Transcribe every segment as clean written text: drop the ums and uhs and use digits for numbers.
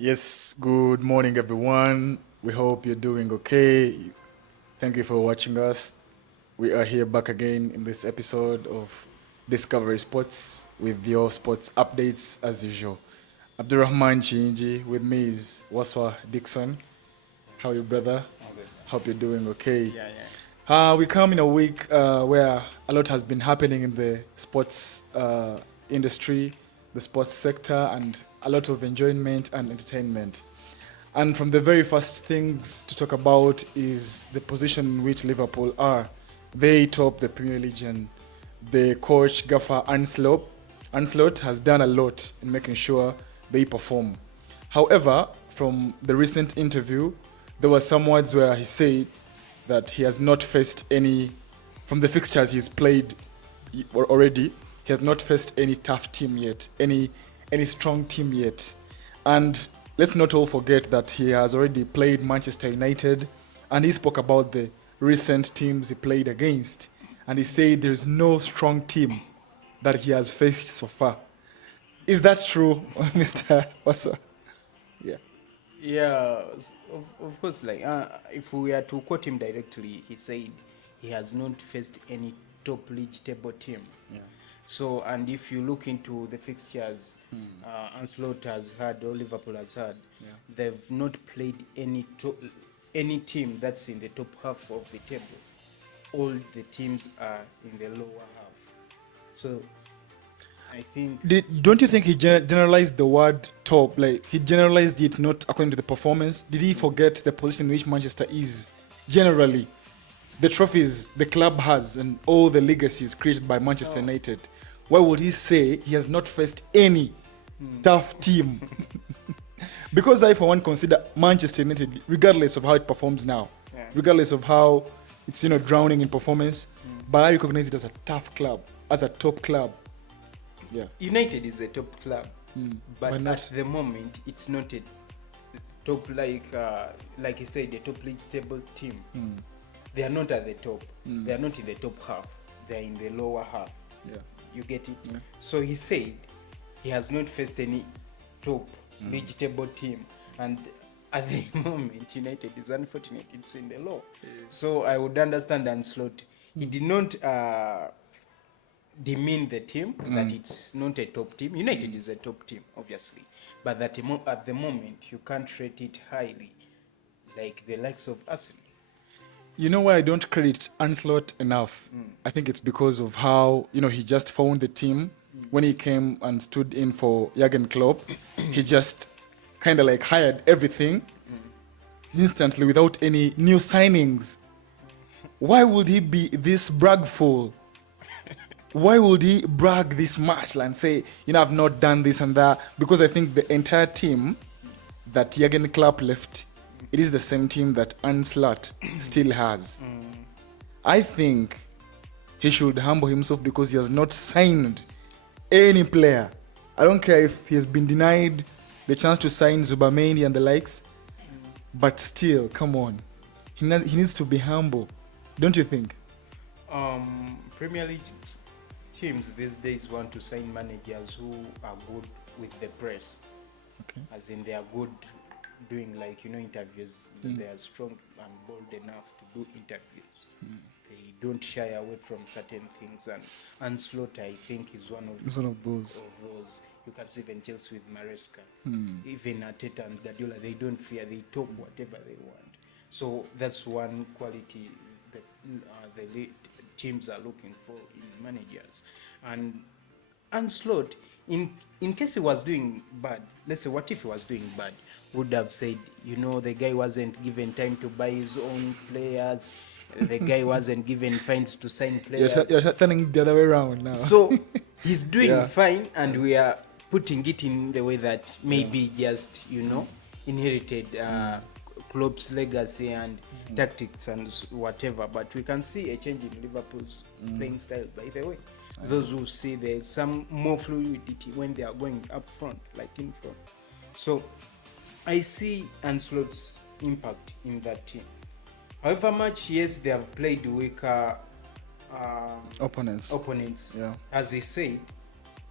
Yes, good morning, everyone. We hope you're doing okay. Thank you for watching us. We are here back again in this episode of Discovery Sports with your sports updates as usual. Abdurrahman Chinji, with me is Waswa Dixon. How are you, brother? Hope you're doing okay. We come in a week where a lot has been happening in the sports industry, the sports sector, and a lot of enjoyment and entertainment. And from the very first things to talk about is the position in which Liverpool are. They top the Premier League, and the coach Gaffer Anslot has done a lot in making sure they perform. However, from the recent interview, there were some words where he said that he has not faced any, from the fixtures he's played already, he has not faced any tough team yet, any strong team yet. And let's not all forget that he has already played Manchester United, and he spoke about the recent teams he played against, and he said there's no strong team that he has faced so far. Is that true, Mr. Wasa? Yeah. Yeah, of course. If we are to quote him directly, he said he has not faced any top league table team. Yeah. So, and if you look into the fixtures, Ancelotti has had or Liverpool has had, they've not played any team that's in the top half of the table. All the teams are in the lower half. So, I think. Don't you think he generalized the word top? Like, he generalized it not according to the performance. Did he forget the position in which Manchester is generally? The trophies the club has and all the legacies created by Manchester United. Why would he say he has not faced any tough team? Because I, for one, consider Manchester United, regardless of how it performs now, regardless of how it's drowning in performance, but I recognize it as a tough club, as a top club. Yeah. United is a top club, but not at the moment it's not a top like you said, the top league table team. They are not at the top. They are not in the top half. They are in the lower half. Yeah. You get it? Yeah. So he said he has not faced any top league table team, and at the moment United is unfortunate. It's in the low. So I would understand Ancelotti. He did not demean the team that it's not a top team. United is a top team, obviously, but that at the moment you can't rate it highly, like the likes of Arsenal. You know why I don't credit Anslot enough? I think it's because of how, he just found the team. When he came and stood in for Jurgen Klopp, he just kind of like hired everything instantly without any new signings. Why would he be this bragful? Why would he brag this much and say, I've not done this and that? Because I think the entire team that Jurgen Klopp left, it is the same team that Anslot still has. I think he should humble himself because he has not signed any player. I don't care if he has been denied the chance to sign Zubamendi and the likes, but still, come on. He needs to be humble. Don't you think? Premier League teams these days want to sign managers who are good with the press. Okay. As in they are good doing interviews. They are strong and bold enough to do interviews. They don't shy away from certain things, and Ancelotti, I think, is one of those. You can see even Chelsea with Maresca, even Arteta and Guardiola. They don't fear. They talk whatever they want. So that's one quality that the teams are looking for in managers. And Ancelotti, in case he was doing bad, let's say, what if he was doing bad? Would have said, the guy wasn't given time to buy his own players. The guy wasn't given fines to sign players. You're turning the other way around now. So he's doing fine, and we are putting it in the way that maybe just, inherited Klopp's legacy and tactics and whatever. But we can see a change in Liverpool's playing style, by the way. Those who see there's some more fluidity when they are going up front, like in front. So I see Ancelotti's impact in that team. However much, yes, they have played weaker opponents, as he said,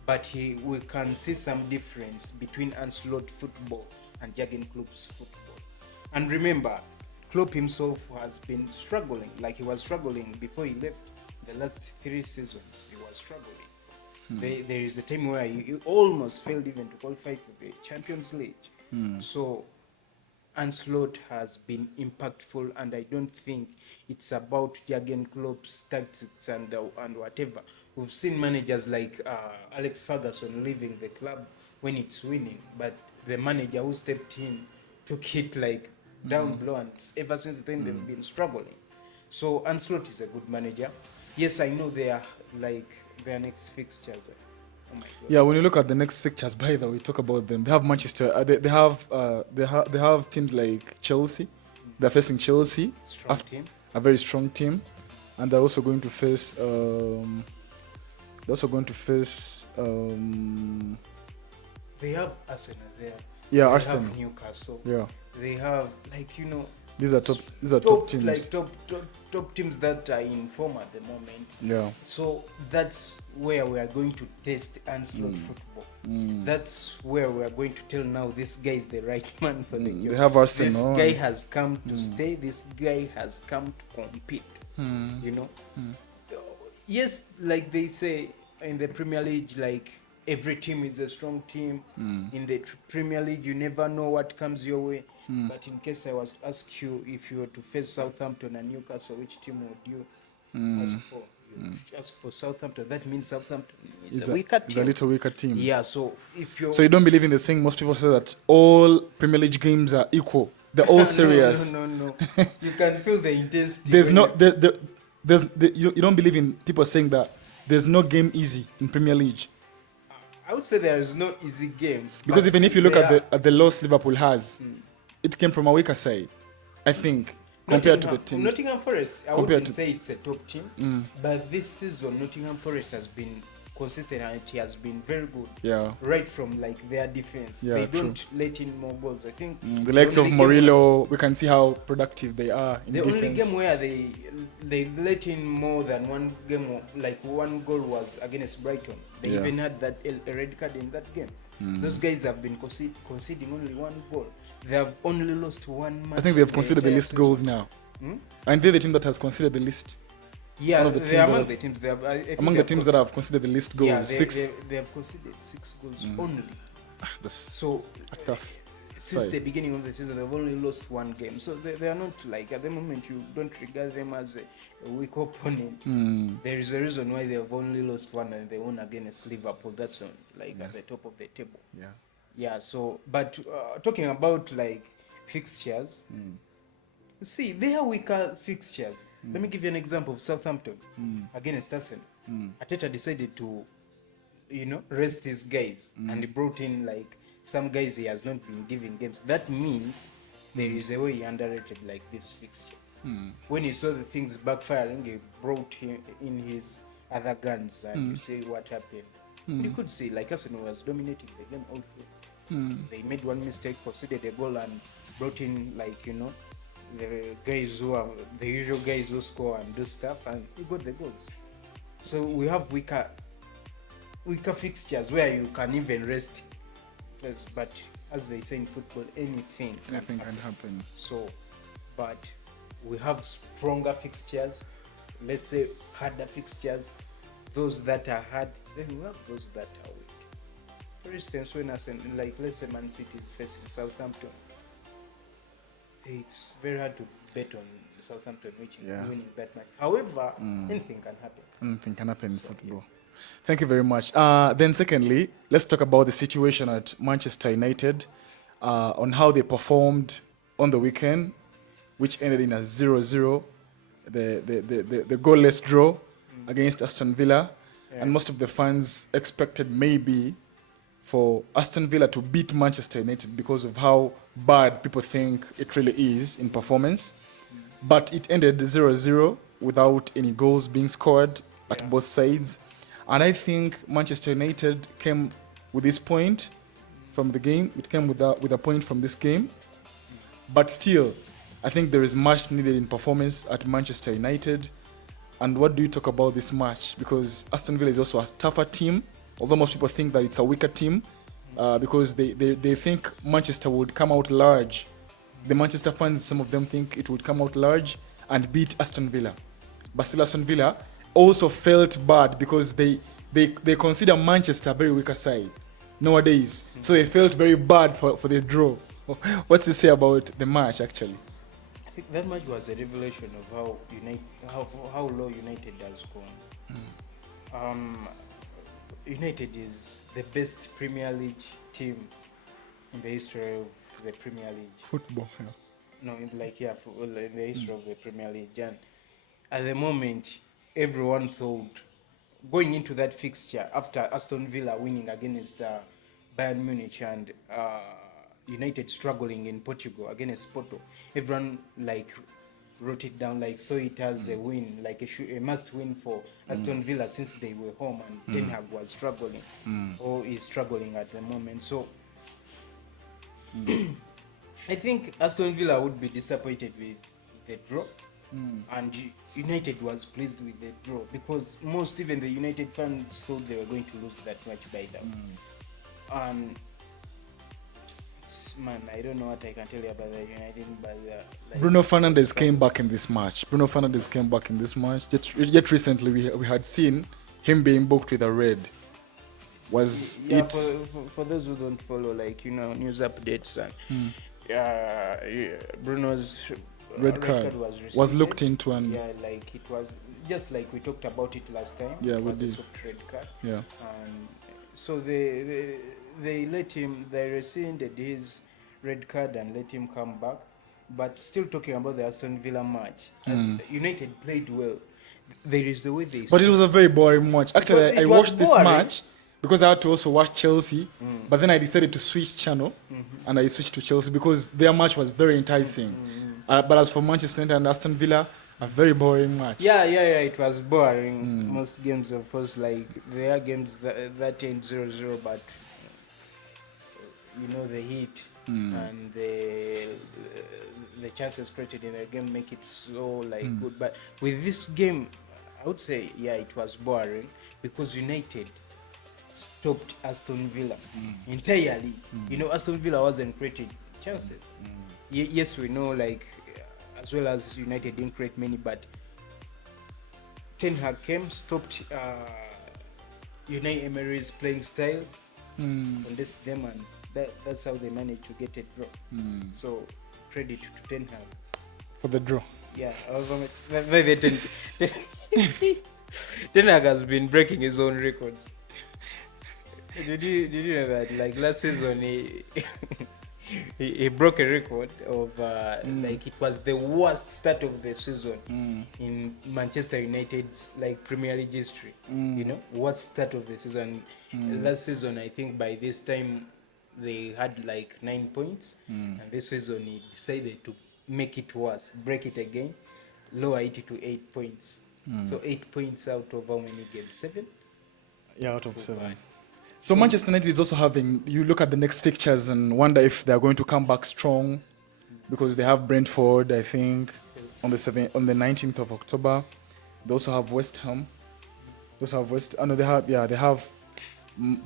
but we can see some difference between Ancelotti football and Jurgen Klopp's football. And remember, Klopp himself has been struggling, like he was struggling before he left. The last 3 seasons, he was struggling. There is a time where he almost failed even to qualify for the Champions League. So Ancelotti has been impactful, and I don't think it's about Jurgen Klopp's tactics and whatever. We've seen managers like Alex Ferguson leaving the club when it's winning, but the manager who stepped in took it like down below, and ever since then they've been struggling. So Ancelotti is a good manager. Yes, I know they are like their next fixtures. Oh my God. Yeah, when you look at the next fixtures, by the way, talk about them. They have Manchester. They have teams like Chelsea. They're facing Chelsea, Strong team. a very strong team, and they're also going to face. They have Arsenal there. Yeah, They Arsenal. have Newcastle. Yeah, They have like, you know, these are top teams. like top teams that are in form at the moment. Yeah. So that's where we are going to test Ancelotti football. That's where we are going to tell now this guy is the right man for the job. They have Arsenal. This guy has come to stay. This guy has come to compete. You know. Yes, like they say in the Premier League, like every team is a strong team. In the Premier League, you never know what comes your way. But in case I was to ask you, if you were to face Southampton and Newcastle, which team would you ask for? You ask for Southampton. That means Southampton is a weaker It's team. a little weaker team. Yeah, so if you're... So you don't believe in the saying most people say that all Premier League games are equal. They're all serious. No. You can feel the intensity. There's when no you- you don't believe in people saying that there's no game easy in Premier League. I would say there is no easy game. Because but even if you look there at the loss Liverpool has, it came from a weaker side, I think, compared to the teams. Nottingham Forest, I Compared wouldn't to- say it's a top team, but this season Nottingham Forest has been consistent and it has been very good. Yeah. Right from like their defense, Yeah, they true. don't let in more goals. I think The likes of only game- Murillo, we can see how productive they are in The defense. only game where they let in more than one game, like one goal, was against Brighton. They Yeah. even had that a red card in that game. Those guys have been conceding only one goal. They have only lost one match. I think they have in considered the entire least season. goals now. And they're the team that has considered the least. Yeah, one of the they're teams that among have- the teams. They have, I think Among they the have teams that have considered the least goals, yeah, 6. they have conceded 6 goals only. That's So tough. since side. the beginning of the season, they've only lost one game. So they are not like, at the moment, you don't regard them as a weak opponent. There is a reason why they have only lost one, and they won against Liverpool. That's on, like at the top of the table. Yeah. Yeah. So, but talking about like fixtures, see, they are weaker fixtures. Let me give you an example of Southampton against Arsenal. Arteta decided to, rest his guys, and he brought in like some guys he has not been giving games. That means there is a way he underrated like this fixture. When he saw the things backfiring, he brought him in his other guns, and you see what happened. You could see like Arsenal was dominating the game all through. They made one mistake, conceded a goal, and brought in like the guys who are the usual guys who score and do stuff, and we got the goals. So we have weaker fixtures where you can even rest players, but as they say in football, anything Anything can happen. So, but we have stronger fixtures, let's say harder fixtures, those that are hard, then we have those that are weak. For instance, when like let's say Man City is facing Southampton, it's very hard to bet on Southampton winning that match. However, anything can happen. Anything can happen in football. Thank you very much. Then secondly, let's talk about the situation at Manchester United, on how they performed on the weekend, which ended in a 0-0, the goalless draw against Aston Villa. Yeah. And most of the fans expected maybe for Aston Villa to beat Manchester United because of how bad people think it really is in performance. But it ended 0-0 without any goals being scored at both sides. And I think Manchester United came with this point from the game. It came with a point from this game. But still, I think there is much needed in performance at Manchester United. And what do you talk about this match? Because Aston Villa is also a tougher team. Although most people think that it's a weaker team, because they think Manchester would come out large. The Manchester fans, some of them think it would come out large and beat Aston Villa. But still Aston Villa also felt bad because they consider Manchester a very weaker side nowadays. So they felt very bad for the draw. What's to say about the match actually? I think that match was a revelation of how low United has gone. United is the best Premier League team in the history of the Premier League. Football, yeah. No, in the history of the Premier League. And at the moment, everyone thought, going into that fixture after Aston Villa winning against Bayern Munich and United struggling in Portugal against Porto, everyone wrote it down, saw it as a win, a must win for Aston Villa since they were home and Ten Hag was struggling or is struggling at the moment. So I think Aston Villa would be disappointed with the draw. And United was pleased with the draw because even the United fans thought they were going to lose that match by now. And I don't know what I can tell you about the United, but Bruno Fernandes came back in this match. Yet recently we had seen him being booked with a red. Was it for those who don't follow news updates and Bruno's red card was looked into, and it was just like we talked about it last time. Yeah, it was a soft red card. Yeah. And so they let him. They rescinded his red card and let him come back. But still talking about the Aston Villa match, as United played well. There is the way they. But it was a very boring match. Actually, I watched this match because I had to also watch Chelsea. But then I decided to switch channel, and I switched to Chelsea because their match was very enticing. But as for Manchester United and Aston Villa, a very boring match. Yeah, it was boring. Most games, of course, there are games that end 0-0, but the heat and the chances created in the game make it so good. But with this game, I would say, it was boring because United stopped Aston Villa entirely. Aston Villa wasn't creating chances. Yes, we know, as well as United didn't create many, but Ten Hag came, stopped Unai Emery's playing style on this them, and that's how they managed to get a draw. So credit to Ten Hag for the draw. Yeah, Ten Hag has been breaking his own records. Did you know that? Last season he broke a record of it was the worst start of the season in Manchester United's Premier League history. Worst start of the season. Last season, I think by this time they had 9 points, and this season he decided to make it worse, break it again, lower it to 8 points. So 8 points out of how many games? 7? Yeah, out of 7. So Manchester United is also having, you look at the next fixtures and wonder if they're going to come back strong, because they have Brentford, I think, on the 19th of October. They also have West Ham. They have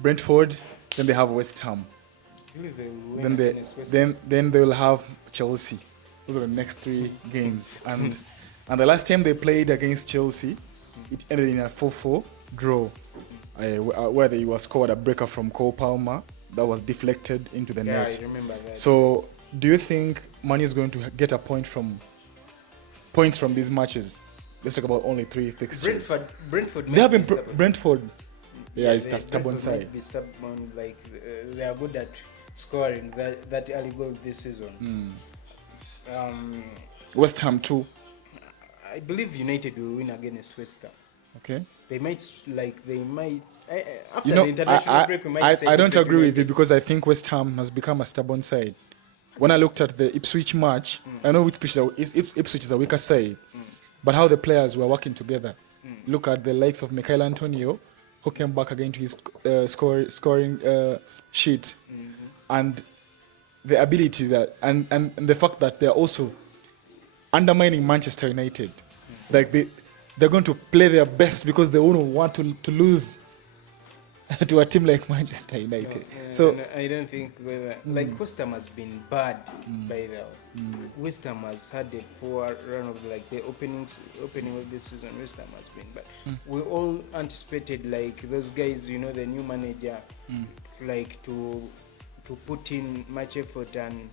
Brentford, then they have West Ham. Then they will have Chelsea. Those are the next 3 games. And the last time they played against Chelsea, it ended in a 4-4 draw. Where they was scored a breaker from Cole Palmer that was deflected into the net. I remember that. So, do you think Man is going to get a points from these matches? Let's talk about only 3 fixtures. Brentford. They have been Brentford. Yeah, it's a stubborn side. They are good at scoring that early goal this season. West Ham too. I believe United will win against West Ham. Okay. They might after the international break. We might say I don't agree with you because I think West Ham has become a stubborn side. When I looked at the Ipswich match, I know Ipswich is a weaker side, but how the players were working together. Look at the likes of Michael Antonio, who came back again to his scoring sheet, and the ability that and the fact that they're also undermining Manchester United, they're going to play their best because they won't want to lose. to a team like Manchester United. So no, I don't think like West Ham has been bad by the West Ham has had a poor run of like the opening of this season. West Ham has been bad. We all anticipated like those guys, you know, the new manager, like to put in much effort and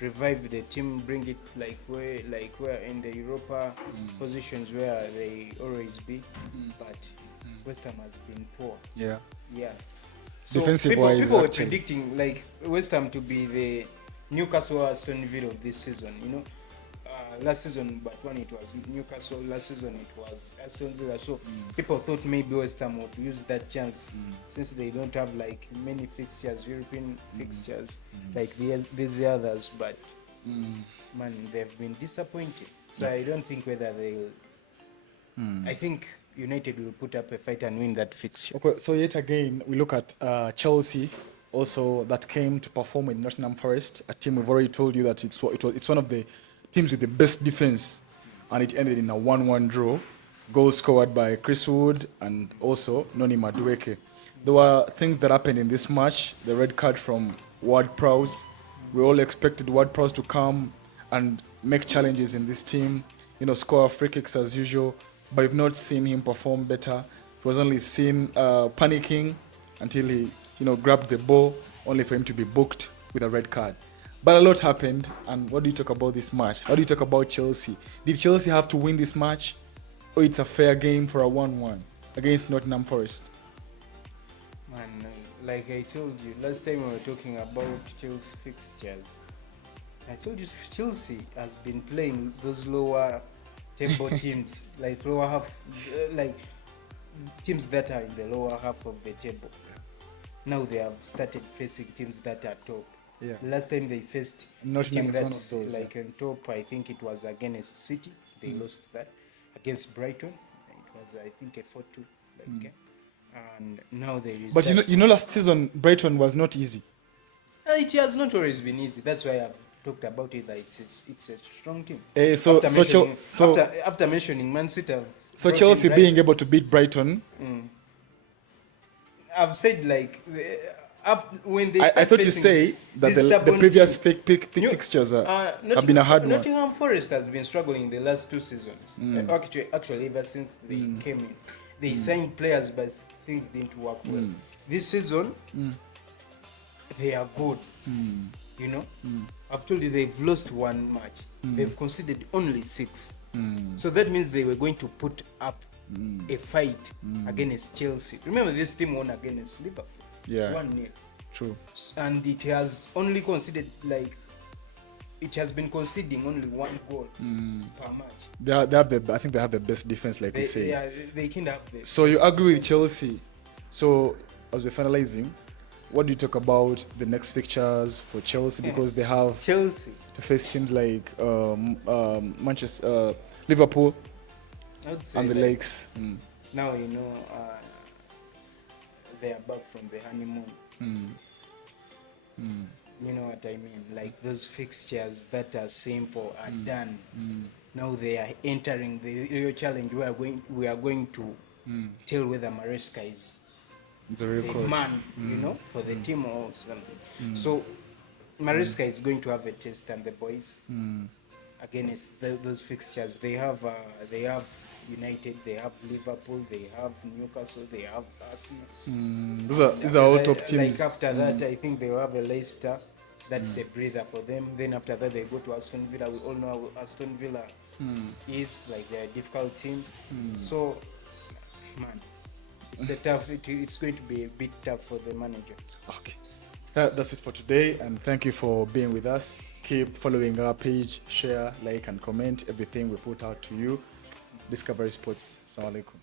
revive the team, bring it like where in the Europa positions where they always be, but West Ham has been poor. Yeah. So Defensive people wise, were actually. predicting like West Ham to be the Newcastle Aston Villa of this season. You know, last season, but when it was Newcastle, last season it was Aston Villa. So people thought maybe West Ham would use that chance since they don't have like many fixtures, European fixtures like these others. But man, they've been disappointed. So I don't think whether they will. I think United will put up a fight and win that fixture. Okay, so yet again, we look at Chelsea, also that came to perform in Nottingham Forest, a team we've already told you that it's one of the teams with the best defense, and it ended in a 1-1 draw. Goals scored by Chris Wood and also Noni Madueke. There were things that happened in this match. The red card from Ward-Prowse. We all expected Ward-Prowse to come and make challenges in this team, you know, score free kicks as usual. But we've not seen him perform better. He was only seen panicking until he, you know, grabbed the ball, only for him to be booked with a red card. But a lot happened. And what do you talk about this match? How do you talk about Chelsea? Did Chelsea have to win this match, or it's a fair game for a 1-1 against Nottingham Forest? Man, like I told you last time we were talking about Chelsea fixtures, I told you Chelsea has been playing those lower table teams, like lower half, like teams that are in the lower half of the table. Now they have started facing teams that are top. Yeah. Last time they faced Nottingham team is one of that's those, like on top. I think it was against City. They lost that. Against Brighton, it was I think a 4-2 game. And now there is. But you know, last season Brighton was not easy. It has not always been easy. That's why I've talked about it. That it's a strong team. After mentioning Man City, Chelsea being able to beat Brighton. I've said like when they. I thought you say that the previous fixtures have been a hard one. Nottingham Forest has been struggling the last 2 seasons. Actually, ever since they came in, they signed players, but things didn't work well. This season, they are good. You know, I've told you they've lost 1 match. They've conceded only 6. So that means they were going to put up a fight against Chelsea. Remember, this team won against Liverpool. 1-0. True. And it has only conceded like it has been conceding only 1 goal per match. I think they have the best defense, like we say. Yeah, they can have this. So you agree with Chelsea? So as we're finalizing, what do you talk about the next fixtures for Chelsea? Because they have Chelsea to face teams like Manchester, Liverpool, and the Lakes. Now you know they are back from the honeymoon. You know what I mean? Like those fixtures that are simple are done. Now they are entering the real challenge. We are going to tell whether Maresca is the real coach, man, you know, for the team or something. So Maresca is going to have a test, and the boys against those fixtures. They have United, they have Liverpool, they have Newcastle, they have Arsenal. These are all top teams. Like after that, I think they will have a Leicester. That's a breather for them. Then after that, they go to Aston Villa. We all know how Aston Villa is, like they're a difficult team. So, man, it's going to be a bit tough for the manager. Okay. That's it for today, and thank you for being with us. Keep following our page, share, like, and comment everything we put out to you. Discovery Sports. Assalamu alaikum.